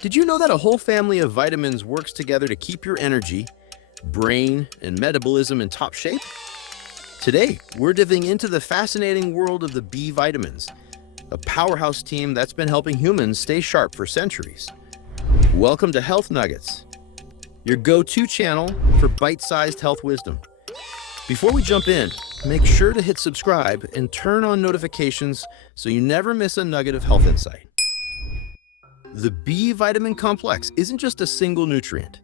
Did you know that a whole family of vitamins works together to keep your energy, brain, and metabolism in top shape? Today, we're diving into the fascinating world of the B vitamins, a powerhouse team that's been helping humans stay sharp for centuries. Welcome to Health Nuggets, your go-to channel for bite-sized health wisdom. Before we jump in, make sure to hit subscribe and turn on notifications so you never miss a nugget of health insight. The B vitamin complex isn't just a single nutrient.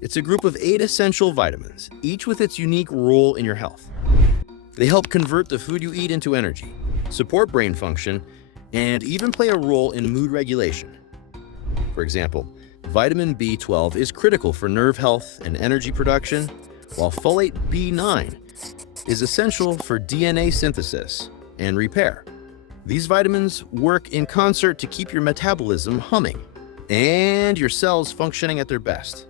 It's a group of 8 essential vitamins, each with its unique role in your health. They help convert the food you eat into energy, support brain function, and even play a role in mood regulation. For example, vitamin B12 is critical for nerve health and energy production, while folate B9 is essential for DNA synthesis and repair. These vitamins work in concert to keep your metabolism humming and your cells functioning at their best.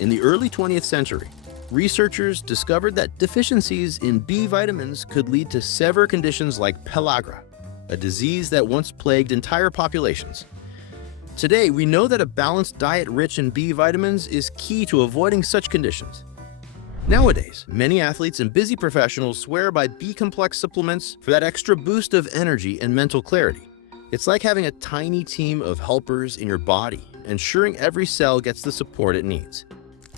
In the early 20th century, researchers discovered that deficiencies in B vitamins could lead to severe conditions like pellagra, a disease that once plagued entire populations. Today, we know that a balanced diet rich in B vitamins is key to avoiding such conditions. Nowadays, many athletes and busy professionals swear by B-complex supplements for that extra boost of energy and mental clarity. It's like having a tiny team of helpers in your body, ensuring every cell gets the support it needs.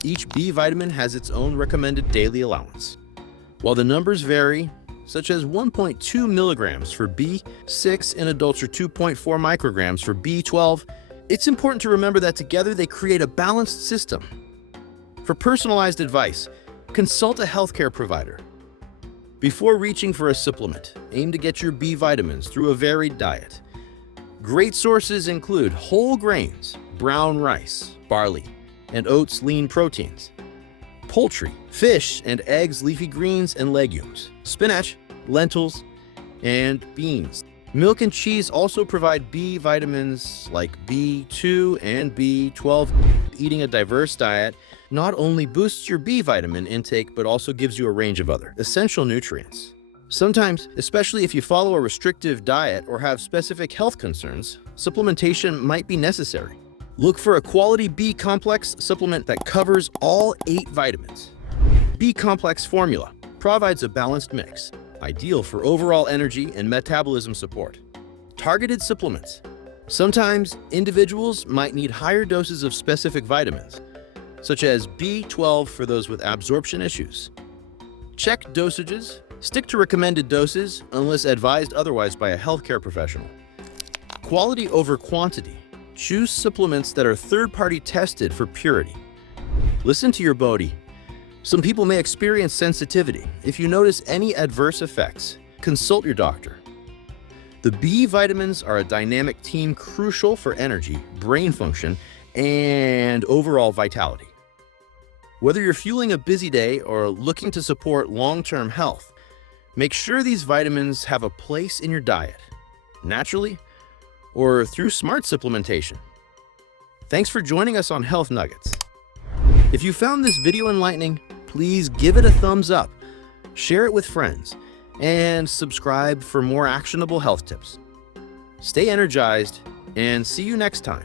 Each B vitamin has its own recommended daily allowance. While the numbers vary, such as 1.2 milligrams for B6 in adults or 2.4 micrograms for B12, it's important to remember that together they create a balanced system. For personalized advice, consult a healthcare provider. Before reaching for a supplement, aim to get your B vitamins through a varied diet. Great sources include whole grains, brown rice, barley, and oats lean proteins, poultry, fish and eggs, leafy greens and legumes, spinach, lentils, and beans. Milk and cheese also provide B vitamins like B2 and B12. Eating a diverse diet not only boosts your B vitamin intake, but also gives you a range of other essential nutrients. Sometimes, especially if you follow a restrictive diet or have specific health concerns, supplementation might be necessary. Look for a quality B complex supplement that covers all 8 vitamins. B complex formula provides a balanced mix, ideal for overall energy and metabolism support. Targeted supplements. Sometimes individuals might need higher doses of specific vitamins, such as B12 for those with absorption issues. Check dosages. Stick to recommended doses unless advised otherwise by a healthcare professional. Quality over quantity. Choose supplements that are third-party tested for purity. Listen to your body. Some people may experience sensitivity. If you notice any adverse effects, consult your doctor. The B vitamins are a dynamic team crucial for energy, brain function, and overall vitality. Whether you're fueling a busy day or looking to support long-term health, make sure these vitamins have a place in your diet, naturally or through smart supplementation. Thanks for joining us on Health Nuggets. If you found this video enlightening, please give it a thumbs up, share it with friends, and subscribe for more actionable health tips. Stay energized, and see you next time.